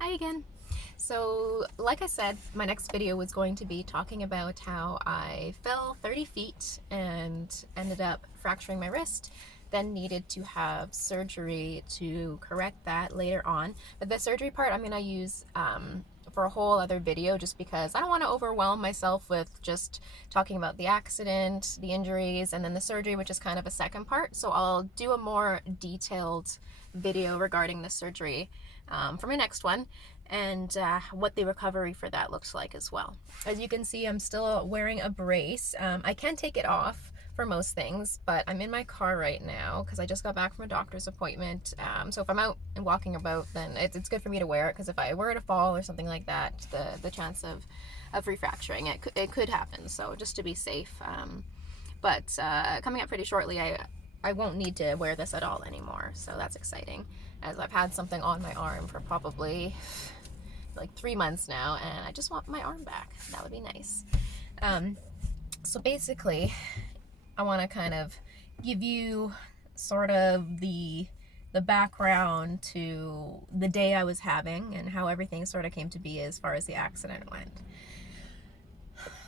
Hi again. So, like I said, my next video was going to be talking about how I fell 30 feet and ended up fracturing my wrist, then needed to have surgery to correct that later on. But the surgery part I'm going to use for a whole other video just because I don't want to overwhelm myself with just talking about the accident, the injuries, and then the surgery, which is kind of a second part. So I'll do a more detailed video regarding the surgery for my next one, and what the recovery for that looks like as well. As you can see, I'm still wearing a brace. I can take it off for most things, but I'm in my car right now because I just got back from a doctor's appointment. So if I'm out and walking about, then it's good for me to wear it, because if I were to fall or something like that, the chance of refracturing it could happen. So just to be safe. But coming up pretty shortly, I won't need to wear this at all anymore, so that's exciting, as I've had something on my arm for probably like 3 months now, and I just want my arm back. That would be nice. So basically, I want to kind of give you sort of the background to the day I was having and how everything sort of came to be as far as the accident went.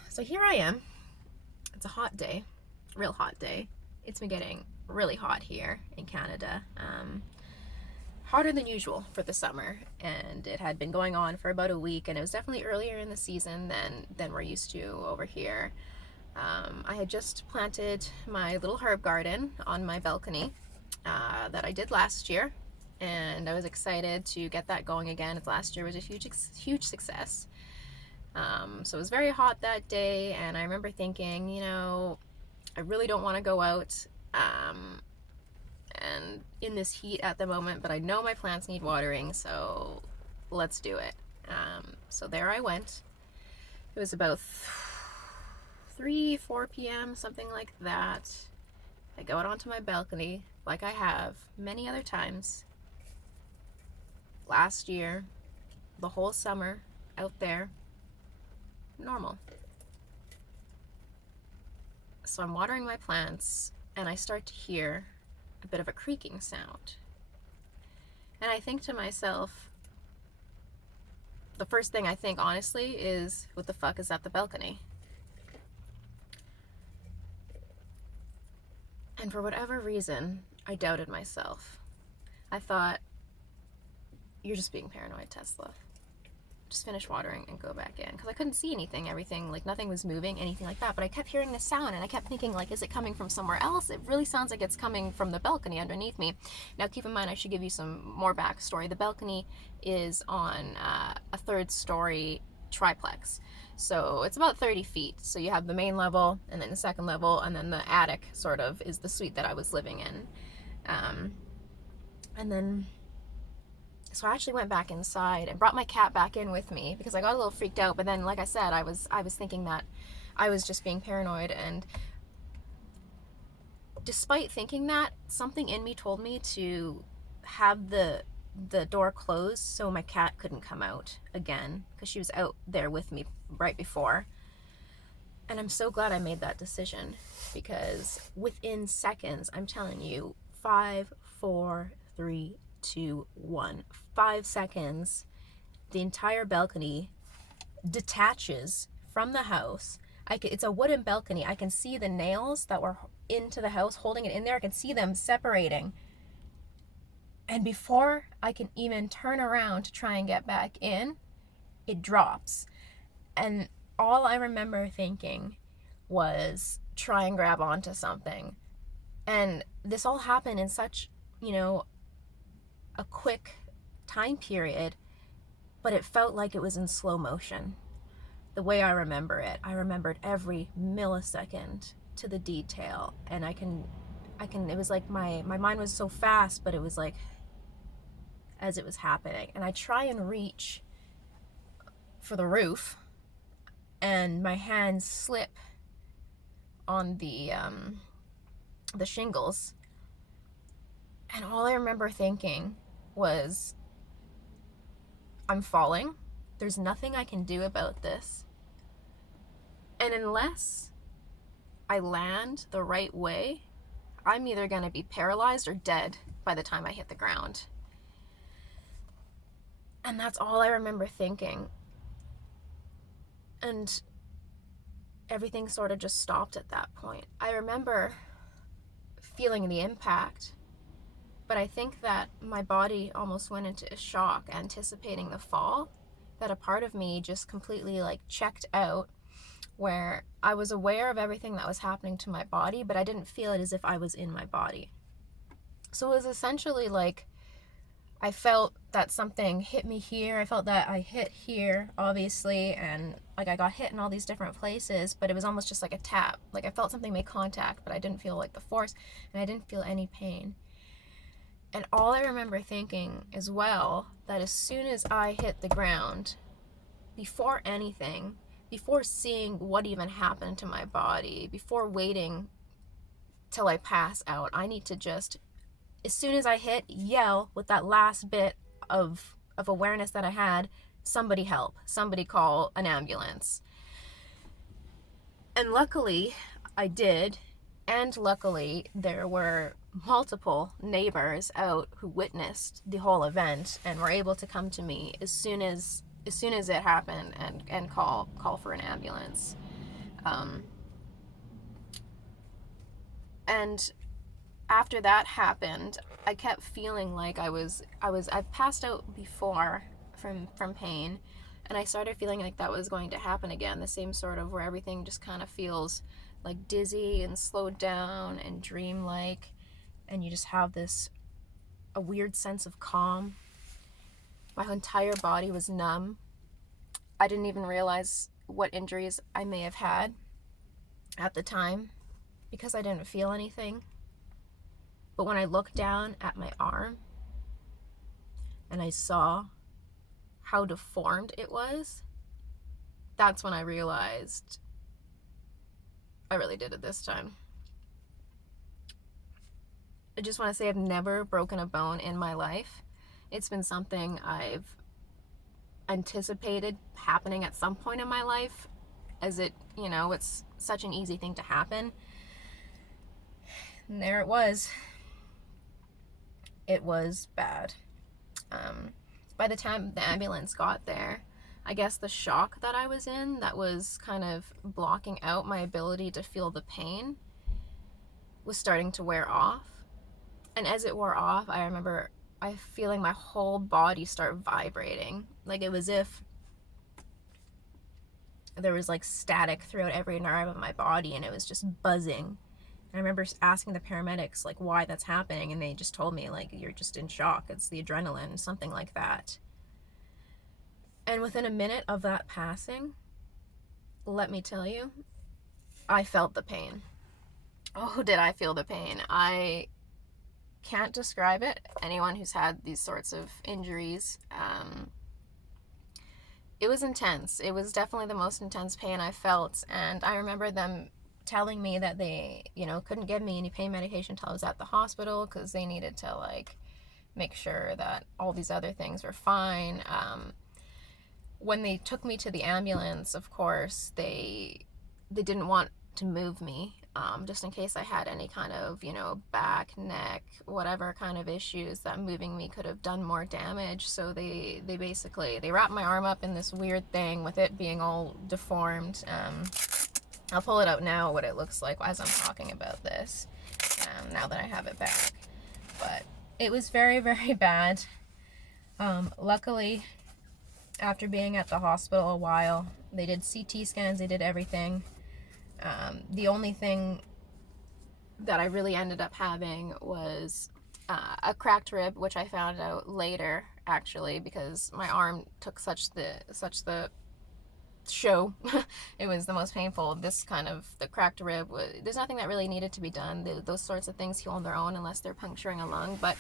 So here I am. It's a hot day, real hot day. It's been getting really hot here in Canada. Hotter than usual for the summer, and it had been going on for about a week, and it was definitely earlier in the season than we're used to over here. I had just planted my little herb garden on my balcony that I did last year, and I was excited to get that going again. Last year was a huge success. So it was very hot that day, and I remember thinking, I really don't want to go out and in this heat at the moment, but I know my plants need watering, so let's do it. So there I went. It was about 4 p.m., something like that. I go out onto my balcony, like I have many other times. Last year, the whole summer, out there, normal. So I'm watering my plants, and I start to hear a bit of a creaking sound. And I think to myself, the first thing I think, honestly, is, what the fuck is at the balcony? And for whatever reason, I doubted myself. I thought, you're just being paranoid, Tesla. Just finish watering and go back in. Because I couldn't see anything, everything, like nothing was moving, anything like that. But I kept hearing this sound, and I kept thinking, like, is it coming from somewhere else? It really sounds like it's coming from the balcony underneath me. Now, keep in mind, I should give you some more backstory. The balcony is on a third-story triplex. So it's about 30 feet. So you have the main level, and then the second level, and then the attic, sort of, is the suite that I was living in. And then so I actually went back inside and brought my cat back in with me because I got a little freaked out. But then, like I said, I was thinking that I was just being paranoid, and despite thinking that, something in me told me to have the door closed so my cat couldn't come out again, because she was out there with me right before. And I'm so glad I made that decision, because within seconds, I'm telling you, 5, 4, 3, 2, 1, 5 seconds, the entire balcony detaches from the house. It's a wooden balcony. I can see the nails that were into the house holding it in there. I can see them separating. And before I can even turn around to try and get back in, it drops. And all I remember thinking was, try and grab onto something. And this all happened in such, a quick time period, but it felt like it was in slow motion. The way I remember it, I remembered every millisecond to the detail, and it was like my mind was so fast, but it was like as it was happening. And I try and reach for the roof, and my hands slip on the shingles, and all I remember thinking was, I'm falling. There's nothing I can do about this. And unless I land the right way, I'm either going to be paralyzed or dead by the time I hit the ground. And that's all I remember thinking. And everything sort of just stopped at that point. I remember feeling the impact, but I think that my body almost went into a shock anticipating the fall, that a part of me just completely like checked out, where I was aware of everything that was happening to my body, but I didn't feel it as if I was in my body. So it was essentially like I felt that something hit me here. I felt that I hit here, obviously, and like I got hit in all these different places, but it was almost just like a tap. Like I felt something make contact, but I didn't feel like the force, and I didn't feel any pain. And all I remember thinking as well, that as soon as I hit the ground, before anything, before seeing what even happened to my body, before waiting till I pass out, I need to just, as soon as I hit, yell with that last bit of awareness that I had, somebody help, somebody call an ambulance. And luckily, I did. And luckily, there were multiple neighbors out who witnessed the whole event and were able to come to me as soon as it happened and call for an ambulance. And after that happened, I kept feeling like I've passed out before from pain, and I started feeling like that was going to happen again. The same sort of where everything just kind of feels like dizzy and slowed down and dreamlike, and you just have a weird sense of calm. My entire body was numb. I didn't even realize what injuries I may have had at the time because I didn't feel anything. But when I looked down at my arm and I saw how deformed it was, that's when I realized I really did it this time. I just want to say I've never broken a bone in my life. It's been something I've anticipated happening at some point in my life, as it's such an easy thing to happen. And there it was. It was bad. By the time the ambulance got there, I guess the shock that I was in, that was kind of blocking out my ability to feel the pain, was starting to wear off. And as it wore off, I remember feeling my whole body start vibrating. Like it was if there was like static throughout every nerve of my body, and it was just buzzing. I remember asking the paramedics like why that's happening, and they just told me like, you're just in shock, it's the adrenaline, something like that. And within a minute of that passing, let me tell you, I felt the pain. Oh, did I feel the pain. I can't describe it. Anyone who's had these sorts of injuries, it was intense. It was definitely the most intense pain I felt. And I remember them telling me that they, couldn't give me any pain medication until I was at the hospital because they needed to like make sure that all these other things were fine. When they took me to the ambulance, of course, they didn't want to move me, just in case I had any kind of, back, neck, whatever kind of issues that moving me could have done more damage. So they basically wrapped my arm up in this weird thing with it being all deformed. I'll pull it out now, what it looks like as I'm talking about this, now that I have it back. But it was very, very bad. Luckily, after being at the hospital a while, they did CT scans, they did everything. The only thing that I really ended up having was a cracked rib, which I found out later, actually, because my arm took such the show. It was the most painful. The cracked rib, there's nothing that really needed to be done. Those sorts of things heal on their own unless they're puncturing a lung. But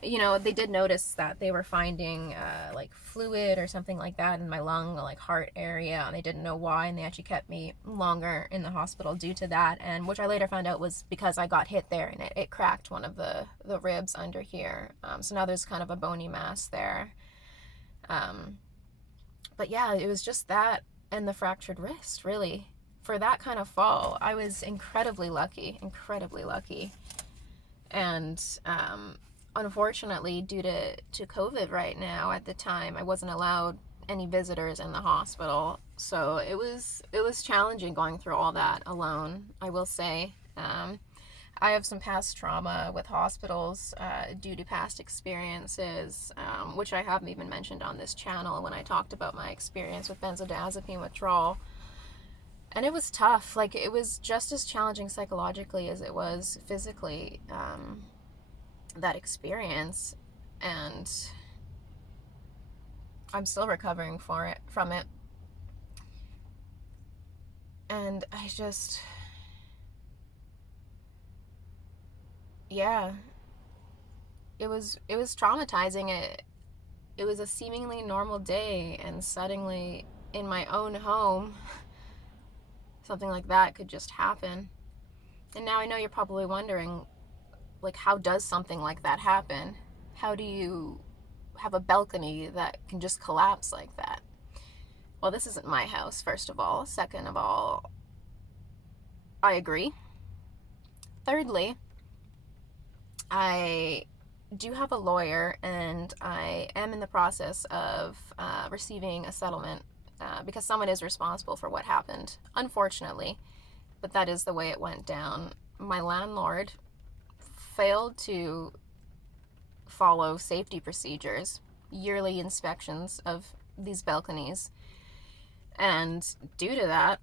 they did notice that they were finding like fluid or something like that in my lung, like heart area, and they didn't know why, and they actually kept me longer in the hospital due to that, and which I later found out was because I got hit there and it cracked one of the ribs under here. So now there's kind of a bony mass there. But yeah, it was just that and the fractured wrist, really. For that kind of fall, I was incredibly lucky. And unfortunately, due to COVID right now, at the time, I wasn't allowed any visitors in the hospital. So it was challenging going through all that alone, I will say. I have some past trauma with hospitals due to past experiences, which I haven't even mentioned on this channel when I talked about my experience with benzodiazepine withdrawal. And it was tough. Like, it was just as challenging psychologically as it was physically, that experience. And I'm still recovering from it. And I just, yeah, it was traumatizing. It was a seemingly normal day, and suddenly in my own home, something like that could just happen. And now I know you're probably wondering, like, how does something like that happen? How do you have a balcony that can just collapse like that? Well, this isn't my house, first of all. Second of all, I agree. Thirdly, I do have a lawyer, and I am in the process of receiving a settlement because someone is responsible for what happened, unfortunately, but that is the way it went down. My landlord failed to follow safety procedures, yearly inspections of these balconies, and due to that,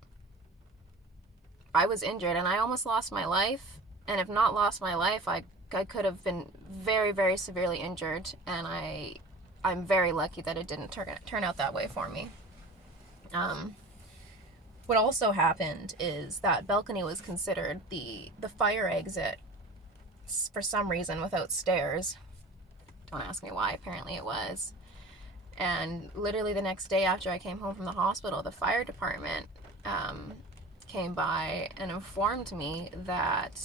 I was injured and I almost lost my life. And if not lost my life, I could have been very, very severely injured, and I'm very lucky that it didn't turn out that way for me. Um, what also happened is that balcony was considered the fire exit for some reason without stairs. Don't ask me why. Apparently it was. And literally the next day after I came home from the hospital, the fire department came by and informed me that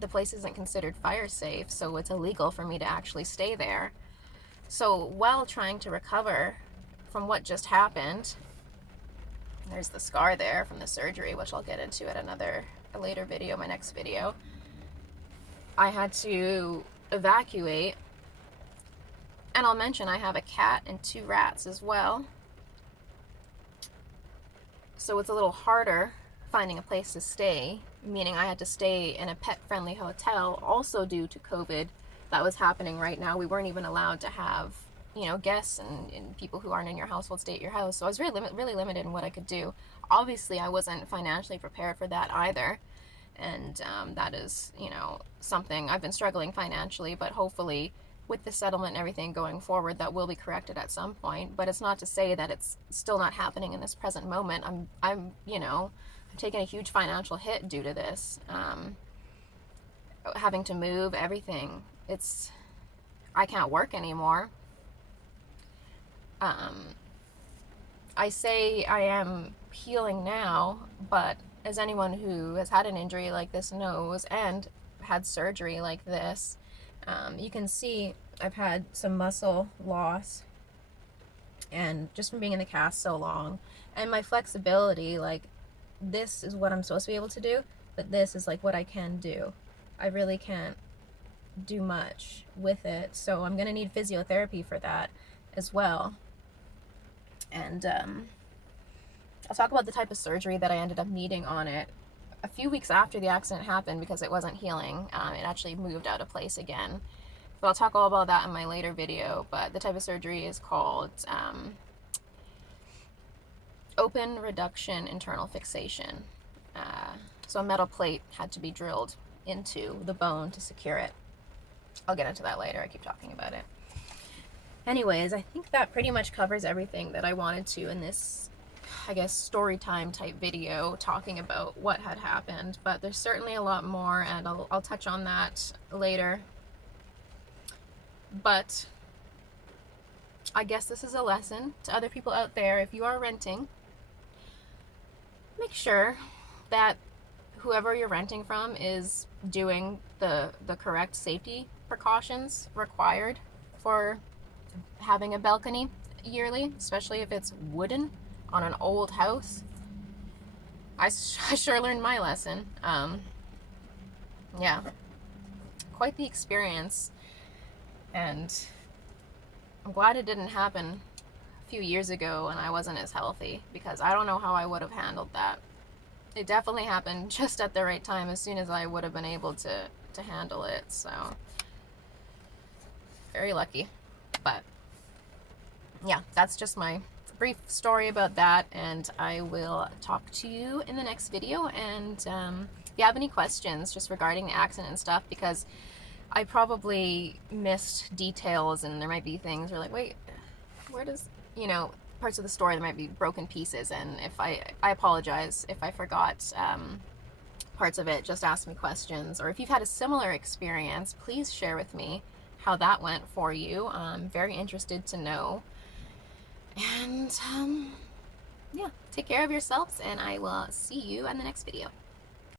the place isn't considered fire safe, so it's illegal for me to actually stay there. So while trying to recover from what just happened, there's the scar there from the surgery, which I'll get into at a later video, my next video. I had to evacuate, and I'll mention I have a cat and 2 rats as well. So it's a little harder finding a place to stay, meaning I had to stay in a pet-friendly hotel, also due to COVID that was happening right now. We weren't even allowed to have, guests and people who aren't in your household stay at your house. So I was really limited in what I could do. Obviously, I wasn't financially prepared for that either. And that is, something I've been struggling financially, but hopefully with the settlement and everything going forward, that will be corrected at some point. But it's not to say that it's still not happening in this present moment. I'm taking a huge financial hit due to this. Having to move everything. I can't work anymore. I say I am healing now, but as anyone who has had an injury like this knows, and had surgery like this, you can see I've had some muscle loss, and just from being in the cast so long, and my flexibility, like, this is what I'm supposed to be able to do, but this is like what I can do. I really can't do much with it, so I'm gonna need physiotherapy for that as well. And I'll talk about the type of surgery that I ended up needing on it. A few weeks after the accident happened, because it wasn't healing, it actually moved out of place again. But I'll talk all about that in my later video. But the type of surgery is called open reduction internal fixation. So a metal plate had to be drilled into the bone to secure it. I'll get into that later. I keep talking about it. Anyways, I think that pretty much covers everything that I wanted to in this, I guess, story time type video talking about what had happened. But there's certainly a lot more, and I'll touch on that later. But I guess this is a lesson to other people out there. If you are renting, make sure that whoever you're renting from is doing the correct safety precautions required for having a balcony yearly, especially if it's wooden on an old house. I sure learned my lesson. Yeah, quite the experience. And I'm glad it didn't happen a few years ago when I wasn't as healthy, because I don't know how I would have handled that. It definitely happened just at the right time, as soon as I would have been able to handle it. So very lucky. But yeah, that's just my brief story about that, and I will talk to you in the next video. And if you have any questions just regarding the accident and stuff, because I probably missed details, and there might be things where like, wait, where does, parts of the story, there might be broken pieces, and if I apologize if I forgot parts of it. Just ask me questions, or if you've had a similar experience, please share with me how that went for you. I'm very interested to know. And yeah, take care of yourselves, and I will see you in the next video.